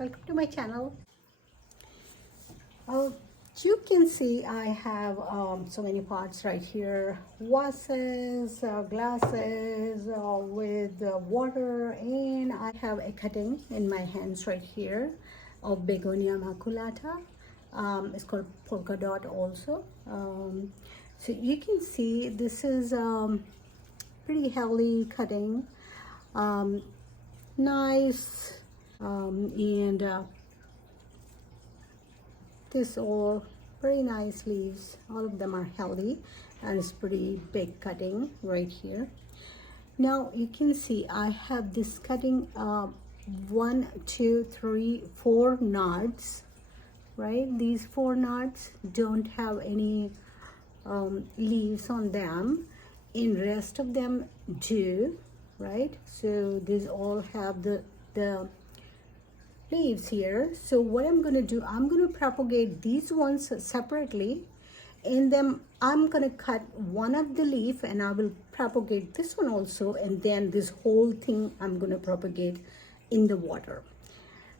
welcome to my channel. You can see I have so many pots right here, vases, glasses with water, and I have a cutting in my hands right here of Begonia Maculata. It's called Polka dot also. So you can see this is pretty healthy cutting, nice, and this all very nice leaves. All of them are healthy, and it's pretty big cutting right here. Now you can see I have this cutting 1, 2, 3, 4 knots, right? These 4 knots don't have any leaves on them, and rest of them do, right? So these all have the leaves here. So what I'm going to do, I'm going to propagate these ones separately, and then I'm going to cut one of the leaf and I will propagate this one also, and then this whole thing I'm going to propagate in the water.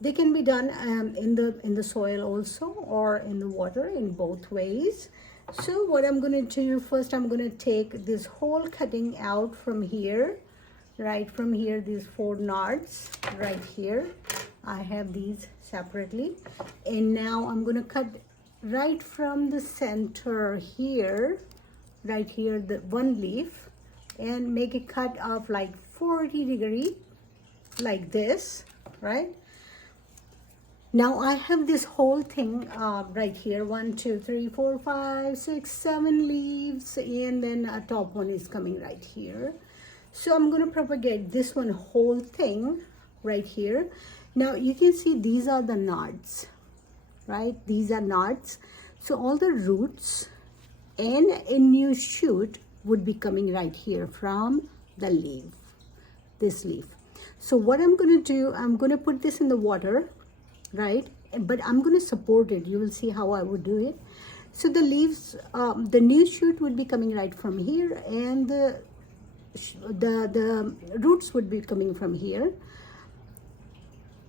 They can be done in the soil also, or in the water, in both ways. So what I'm going to do, first I'm going to take this whole cutting out from here, right from here, these 4 knots right here. I have these separately, and now I'm going to cut right from the center here, right here, the one leaf, and make a cut of like 40 degree like this, right? Now I have this whole thing right here, 1, 2, 3, 4, 5, 6, 7 leaves, and then a top one is coming right here. So I'm going to propagate this one whole thing right here. Now you can see these are the knots, right? These are knots. So all the roots and a new shoot would be coming right here from the leaf, this leaf. So what I'm going to do, I'm going to put this in the water, right? But I'm going to support it. You will see how I would do it. So the leaves, the new shoot would be coming right from here, and the roots would be coming from here.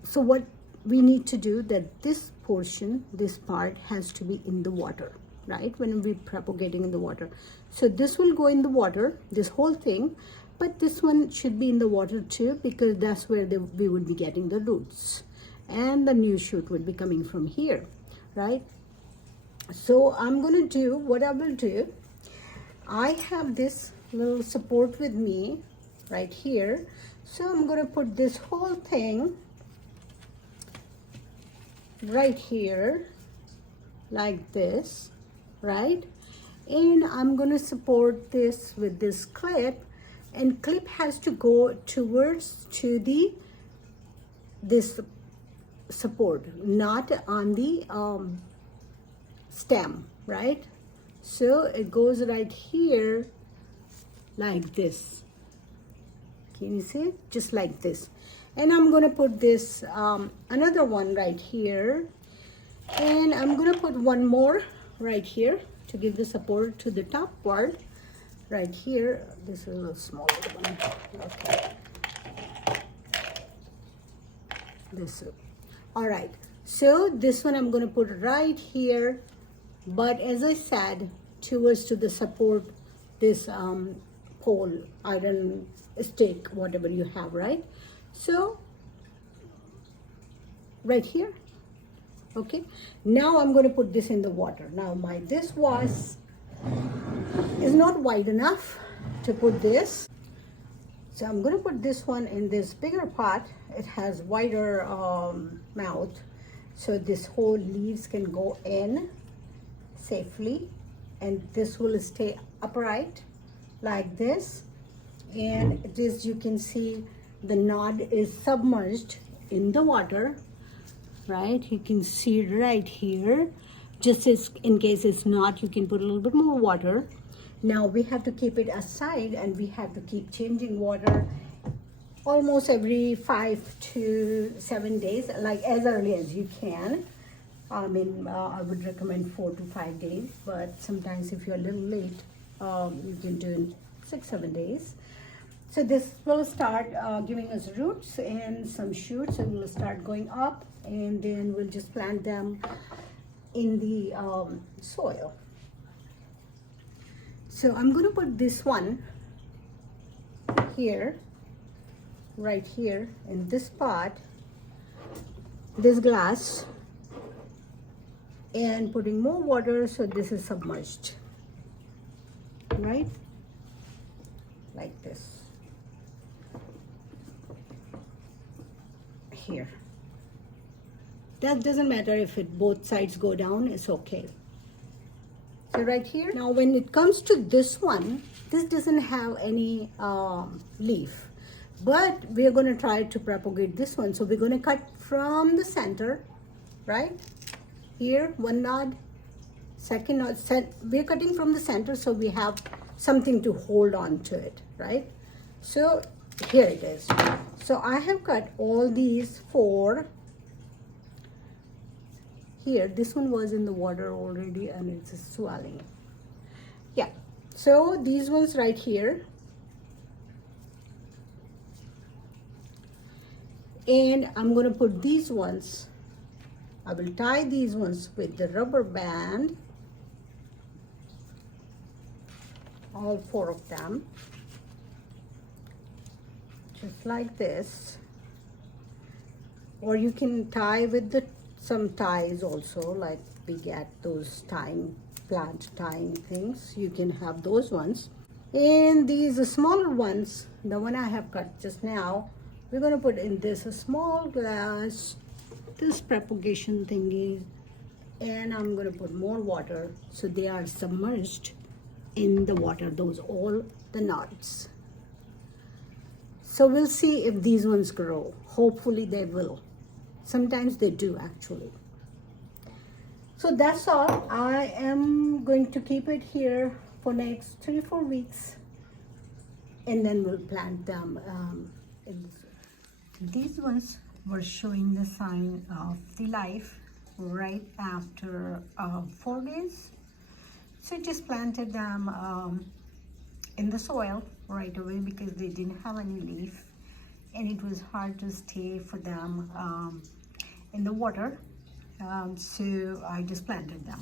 So what we need to do, that this portion, this part has to be in the water, right? When we're propagating in the water. So this will go in the water, this whole thing, but this one should be in the water too, because that's where we would be getting the roots. And the new shoot would be coming from here, right? So I'm going to do, what I will do, I have this little support with me right here. So I'm going to put this whole thing right here like this, right? And I'm going to support this with this clip, and clip has to go towards to this support, not on the stem, right? So it goes right here like this. Can you see it? Just like this. And I'm going to put this another one right here, and I'm going to put one more right here to give the support to the top part right here. This is a little smaller one. Okay, this. All right, so this one I'm going to put right here, but as I said, towards to the support, this pole, iron stick, whatever you have, right? So right here. Okay, now I'm going to put this in the water. Now this vase is not wide enough to put this, so I'm going to put this one in this bigger pot. It has wider mouth, so this whole leaves can go in safely, and this will stay upright like this. And this, you can see the knot is submerged in the water, right? You can see right here. Just as in case it's not, you can put a little bit more water. Now we have to keep it aside, and we have to keep changing water almost every 5 to 7 days, like as early as you can. I mean, I would recommend 4 to 5 days, but sometimes if you're a little late, you can do in 6, 7 days. So this will start giving us roots and some shoots, and will start going up, and then we'll just plant them in the soil. So I'm going to put this one here, right here in this pot, this glass, and putting more water so this is submerged, right? Like this. Here. That doesn't matter if it both sides go down, it's okay. So right here. Now when it comes to this one, this doesn't have any leaf, but we're going to try to propagate this one. So we're going to cut from the center, right? Here, one nod, second nod. We're cutting from the center so we have something to hold on to it, right? So here it is. So I have cut all these 4. Here, this one was in the water already and it's swelling. Yeah, so these ones right here. And I'm going to put these ones, I will tie these ones with the rubber band, all 4 of them, just like this. Or you can tie with some ties also, like we get those plant tying things. You can have those ones. And these smaller ones, the one I have cut just now, we're going to put in this small glass, this propagation thingy, and I'm going to put more water so they are submerged in the water, those all the knots. So we'll see if these ones grow. Hopefully they will. Sometimes they do actually. So that's all. I am going to keep it here for next 3 or 4 weeks, and then we'll plant them. These ones were showing the sign of the life right after 4 days. So just planted them in the soil right away because they didn't have any leaf, and it was hard to stay for them in the water. So I just planted them.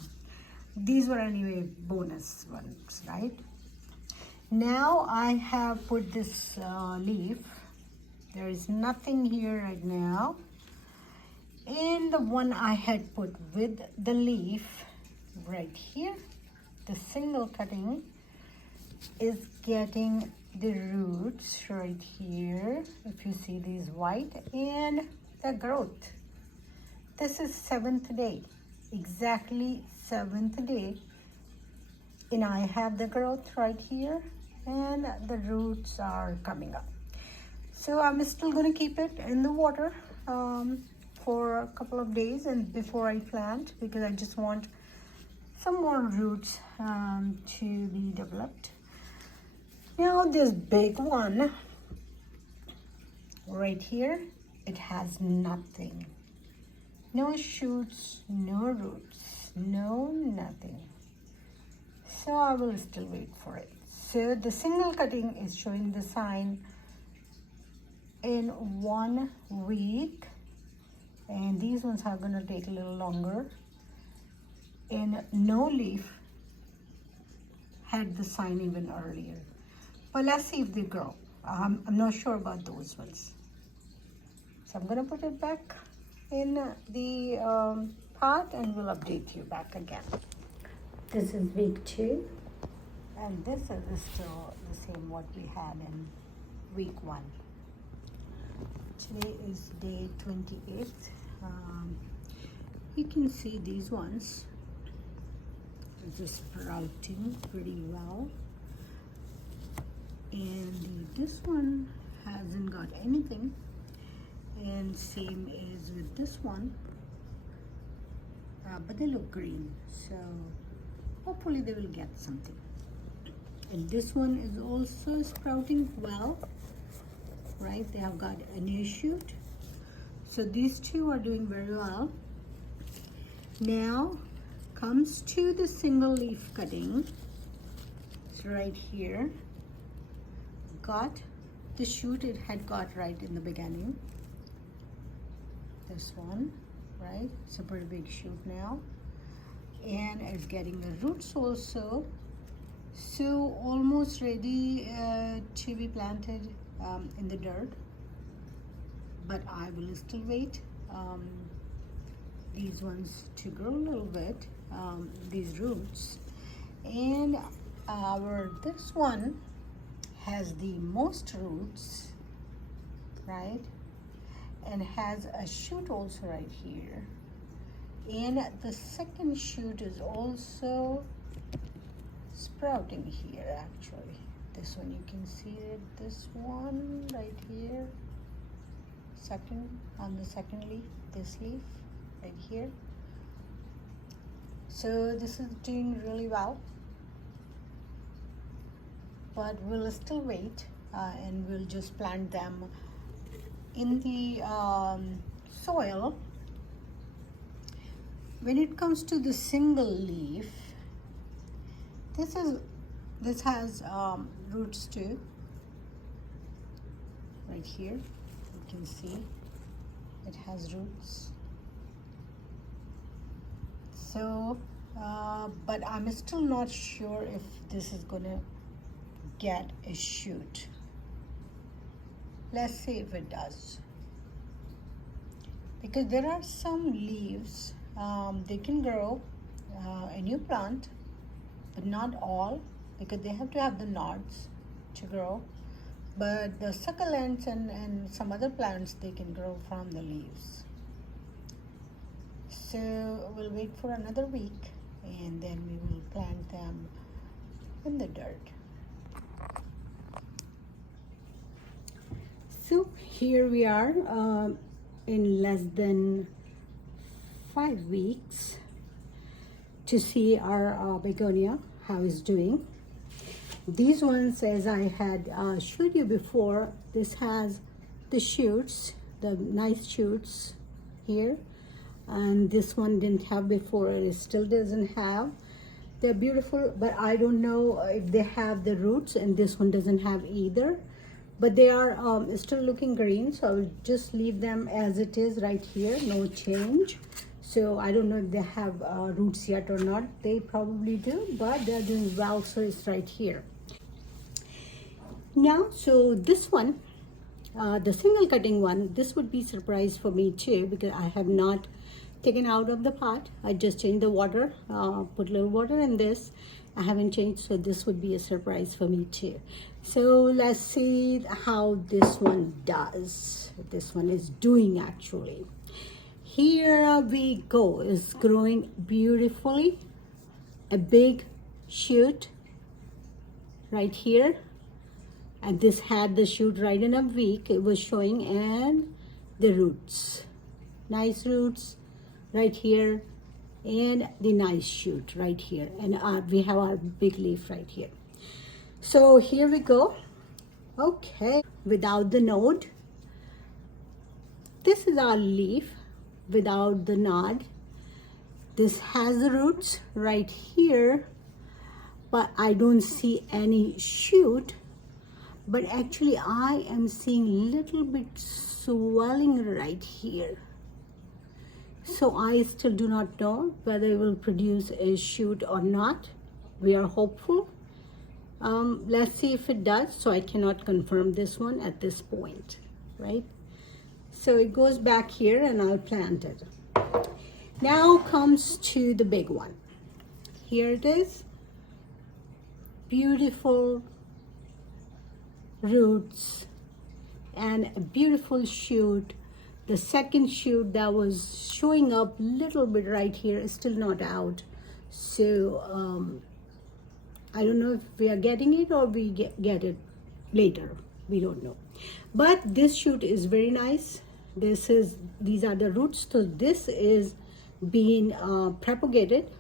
These were anyway bonus ones, right? Now I have put this leaf. There is nothing here right now. And the one I had put with the leaf right here, the single cutting, is getting the roots right here. If you see these white, and the growth. This is 7th day, exactly 7th day. And I have the growth right here, and the roots are coming up. So I'm still going to keep it in the water for a couple of days and before I plant, because I just want some more roots to be developed. Now this big one right here, it has nothing. No shoots, no roots, no nothing. So I will still wait for it. So the single cutting is showing the sign in 1 week, and these ones are going to take a little longer. And no leaf had the sign even earlier. But let's see if they grow. I'm not sure about those ones. So I'm going to put it back in the pot, and we'll update you back again. This is week 2, and this is still the same what we had in week 1. Today is day 28th. You can see these ones are just sprouting pretty well, and this one hasn't got anything, and same is with this one, but they look green, so hopefully they will get something. And this one is also sprouting well, right? They have got a new shoot. So these 2 are doing very well. Now comes to the single leaf cutting. It's right here. Got the shoot it had got right in the beginning. This one, right? It's a pretty big shoot now. And it's getting the roots also. So almost ready to be planted in the dirt. But I will still wait these ones to grow a little bit, these roots. And this one has the most roots, right? And has a shoot also right here. And the second shoot is also sprouting here actually. This one you can see it, this one right here. On the second leaf, this leaf right here. So this is doing really well, but we'll still wait and we'll just plant them in the soil. When it comes to the single leaf, this has roots too, right here. You can see it has roots. So but I'm still not sure if this is gonna get a shoot. Let's see if it does, because there are some leaves they can grow a new plant, but not all, because they have to have the nodes to grow. But the succulents and some other plants, they can grow from the leaves. So we'll wait for another week and then we will plant them in the dirt. So here we are in less than 5 weeks to see our begonia, how it's doing. These ones, as I had showed you before, this has the shoots, the nice shoots here, and this one didn't have before, and it still doesn't have. They're beautiful, but I don't know if they have the roots, and this one doesn't have either. But they are still looking green, so I'll just leave them as it is right here, no change. So I don't know if they have roots yet or not. They probably do, but they're doing well, so it's right here. Now, so this one, the single cutting one, this would be a surprise for me too, because I have not taken out of the pot. I just changed the water, put a little water in this. I haven't changed, so this would be a surprise for me too. So let's see how this one does. This one is doing actually. Here we go. It's growing beautifully. A big shoot right here. And this had the shoot right in a week. It was showing, and the roots. Nice roots right here. And the nice shoot right here. And we have our big leaf right here. So here we go. Okay, without the node. This is our leaf without the nod. This has the roots right here, but I don't see any shoot. But actually I am seeing a little bit swelling right here. So I still do not know whether it will produce a shoot or not. We are hopeful. Let's see if it does. So I cannot confirm this one at this point, right? So it goes back here and I'll plant it. Now comes to the big one. Here it is. Beautiful roots and a beautiful shoot. The second shoot that was showing up a little bit right here is still not out. So I don't know if we are getting it or we get it later. We don't know. But this shoot is very nice. These are the roots. So this is being propagated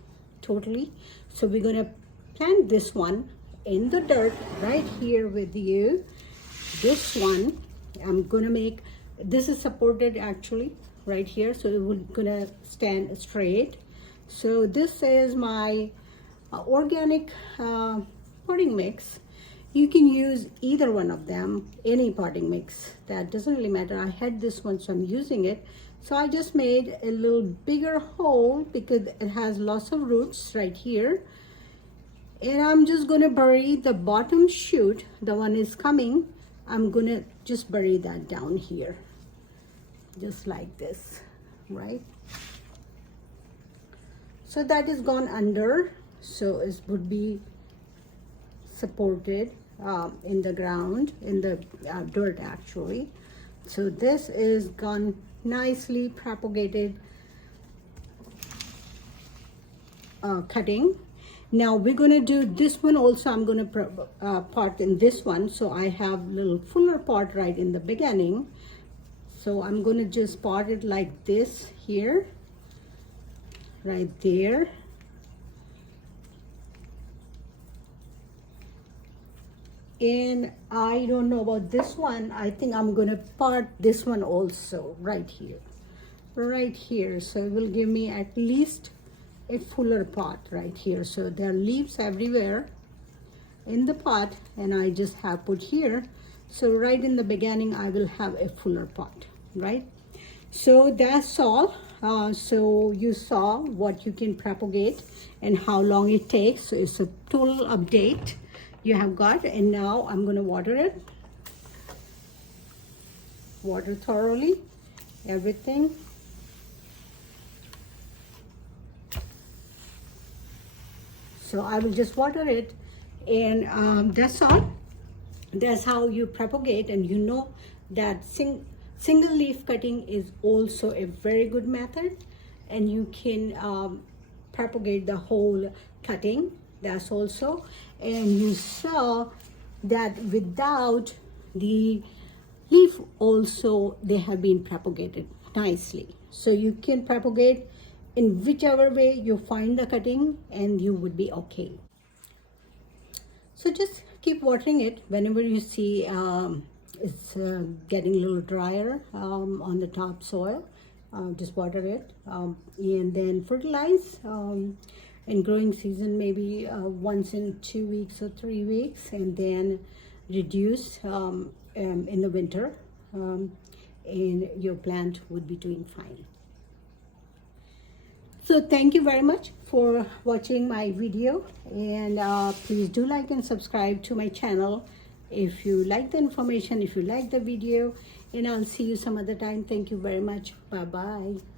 totally. So we're gonna plant this one in the dirt right here with you. This one I'm gonna make, this is supported actually right here, so we're gonna stand straight. So this is my organic potting mix, You can use either one of them, any potting mix. That doesn't really matter. I had this one, so I'm using it. So I just made a little bigger hole because it has lots of roots right here. And I'm just gonna bury the bottom shoot, the one is coming. I'm gonna just bury that down here, just like this, right? So that is gone under, so it would be supported in the ground, in the dirt actually. So this is gone nicely propagated cutting. Now we're gonna do this one also. I'm gonna pot in this one, so I have little fuller pot right in the beginning. So I'm gonna just pot it like this here, right there. And I don't know about this one. I think I'm gonna pot this one also right here, right here. So it will give me at least a fuller pot right here. So there are leaves everywhere in the pot, and I just have put here. So right in the beginning, I will have a fuller pot, right? So that's all. So you saw what you can propagate and how long it takes. So it's a total update you have got. And now I'm going to water it. Water thoroughly, everything. So I will just water it, and that's all. That's how you propagate. And you know that single leaf cutting is also a very good method, and you can propagate the whole cutting. That's also, and you saw that without the leaf also they have been propagated nicely. So you can propagate in whichever way you find the cutting, and you would be okay. So just keep watering it whenever you see it's getting a little drier on the top soil. Just water it, and then fertilize in growing season, maybe once in 2 weeks or 3 weeks, and then reduce in the winter, and your plant would be doing fine. So thank you very much for watching my video, and please do like and subscribe to my channel if you like the information, if you like the video, and I'll see you some other time. Thank you very much. Bye bye.